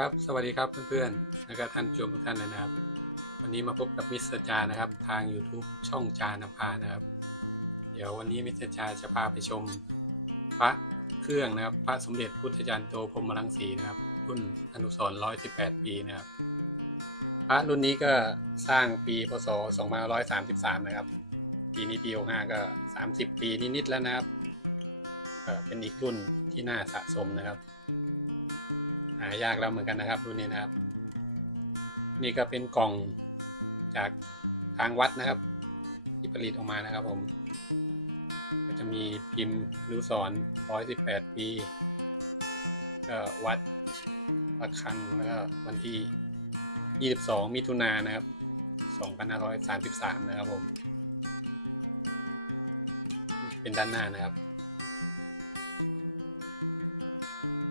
ครับ สวัสดีครับเพื่อนๆและก็ท่านผู้ชมทุกท่านนะครับ วันนี้มาพบกับมิสเตอร์จานะครับ ทาง YouTube ช่องจานำพานะครับ เดี๋ยววันนี้มิสเตอร์จาจะพาไปชม พระเครื่องนะครับ พระสมเด็จพุทธจารย์โตพรมรังสีนะครับรุ่นอนุสรณ์118ปีนะครับ พระรุ่นนี้ก็สร้างปีพศ2533นะครับปีนี้ปี65ก็30ปีนิดๆแล้วนะครับเป็นอีกรุ่นที่น่าสะสมนะครับายากแล้วเหมือนกันนะครับรุ่นนี้นะครับ นี่ก็เป็นกล่องจากทางวัดนะครับ ที่ผลิตออกมานะครับผมก็จะมีพิมพ์อนุสรณ์118 ปีวัดวัดครั้งแล้ววันที่ 22 มิถุนายนนะครับ2533 นะครับผม เป็นด้านหน้านะครับ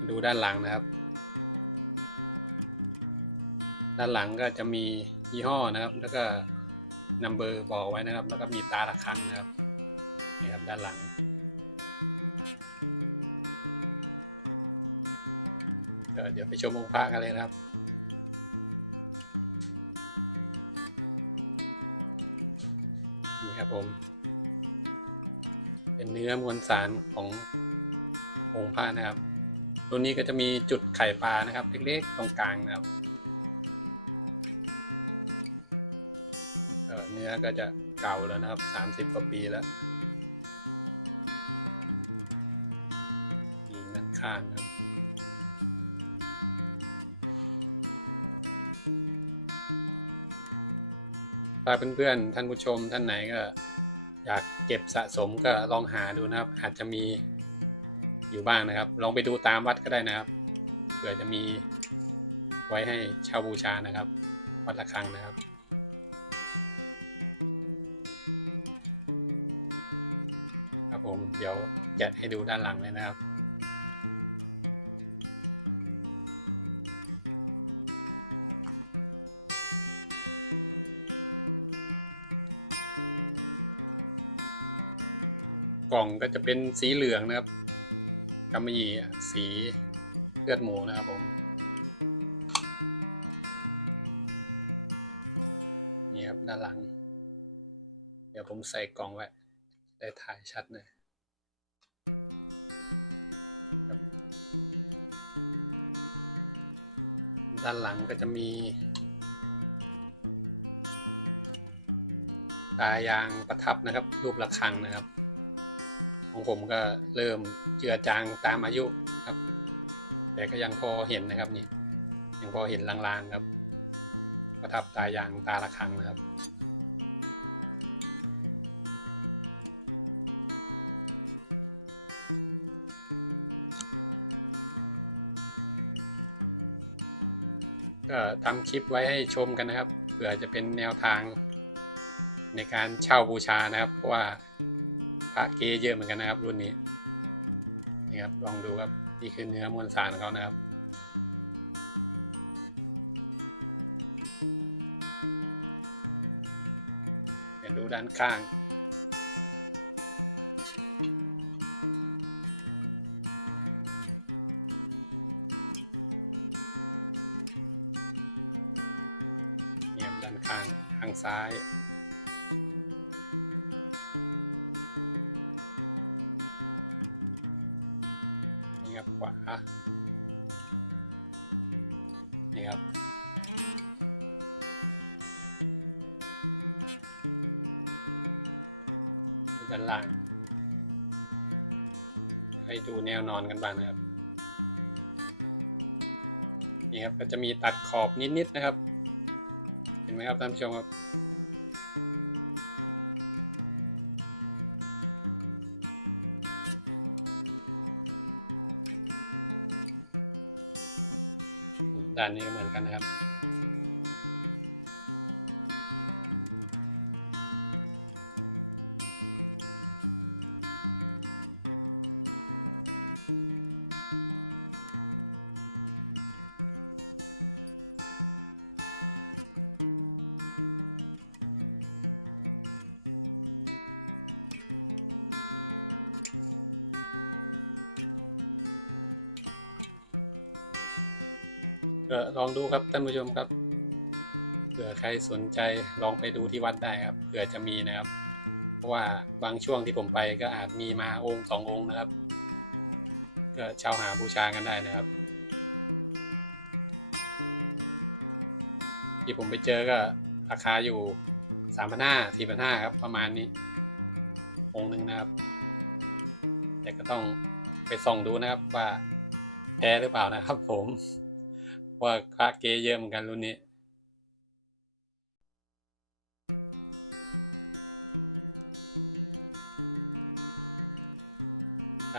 ดูด้านหลังนะครับ ด้านหลังก็จะมียี่ห้อนะครับ แล้วก็นัมเบอร์บอกไว้นะครับ แล้วก็มีตาระฆังนะครับนี่ครับด้านหลัง เดี๋ยวไปชมองค์พระกันเลยนะครับนี่ครับผม เป็นเนื้อมวลสารขององค์พระนะครับ ตัวนี้ก็จะมีจุดไข่ปลานะครับเล็กๆตรงกลางนะครับ ก็จะเก่าแล้วนะครับ 30กว่าปีแล้วมีด้านข้างนะถ้าเพื่อนๆท่านผู้ชมท่านไหนก็ อยากเก็บสะสมก็ลองหาดูนะครับ อาจจะมีอยู่บ้างนะครับ ลองไปดูตามวัดก็ได้นะครับเผื่อจะมีไว้ให้ชาวบูชานะครับ วัดละครั้งนะครับ ยวแกะให้ดูด้านหลังเลยนะครับกล่องก็จะเป็นสีเหลืองนะครับกำมะหยี่สีเลือดหมูนะครับผมนี่ครับด้านหลัง เดี๋ยวผมใส่กล่องไว้ได้ถ่ายชัดหน่อย ด้านหลังก็จะมีตายางประทับนะครับรูประฆังนะครับ ของผมก็เริ่มเจือจางตามอายุครับ แต่ก็ยังพอเห็นนะครับนี่ยังพอเห็นลางๆครับ ประทับตายางตาละครังนะครับ ก็ทำคลิปไว้ให้ชมกันนะครับเผื่อจะเป็นแนวทางในการเช่าบูชานะครับ เพราะว่าพระเกเยอะเหมือนกันนะครับ รุ่นนี้นี่ครับลองดูครับนี่คือเนื้อมวลสารของเขานะครับดูด้านข้าง ซ้าย นี่ครับขวา นี่ครับ ด้านล่างให้ดูแนวนอนกันบ้างนะครับ นี่ครับก็จะมีตัดขอบนิดๆนะครับ นไหมครับท่านผู้ชมครับด้านนี้เหมือนกันนะครับ ลองดูครับท่านผู้ชมครับเผื่อใครสนใจลองไปดูที่วัดได้ครับเผื่อจะมีนะครับ เพราะว่าบางช่วงที่ผมไปก็อาจมีมาองค์สององค์นะครับก็เช่าหาบูชากันได้นะครับ ที่ผมไปเจอก็ราคาอยู่สามพันห้าสี่พันห้าครับประมาณนี้ องค์หนึ่งนะครับ แต่ก็ต้องไปส่องดูนะครับว่าแพ้หรือเปล่านะครับผม ว่าพระเกเยอะเหมือนกันรุ่นนี้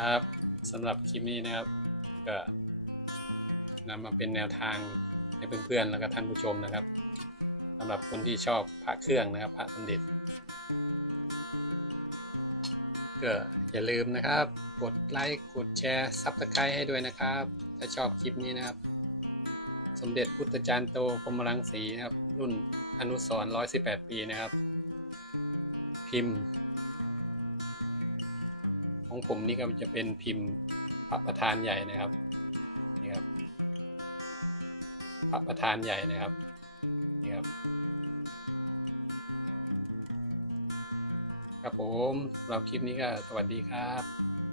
ครับสำหรับคลิปนี้นะครับ ก็นำมาเป็นแนวทางให้เพื่อนๆแล้วก็ท่านผู้ชมนะครับสำหรับคนที่ชอบพระเครื่องนะครับพระสมเด็จก็อย่าลืมนะครับ กดไลค์กดแชร์ซับสไครต์ให้ด้วยนะครับ ถ้าชอบคลิปนี้นะครับ มเด็จพุทธจารย์โตพรมรังสีนะครับ รุ่นอนุสรณ์118ปีนะครับ พิมพ์ ของผมนี่ก็จะเป็นพิมพ์พระประธานใหญ่นะครับนี่ครับพระประธานใหญ่นะครับนี่ครับครับผมสำหรับคลิปนี้ก็สวัสดีครับ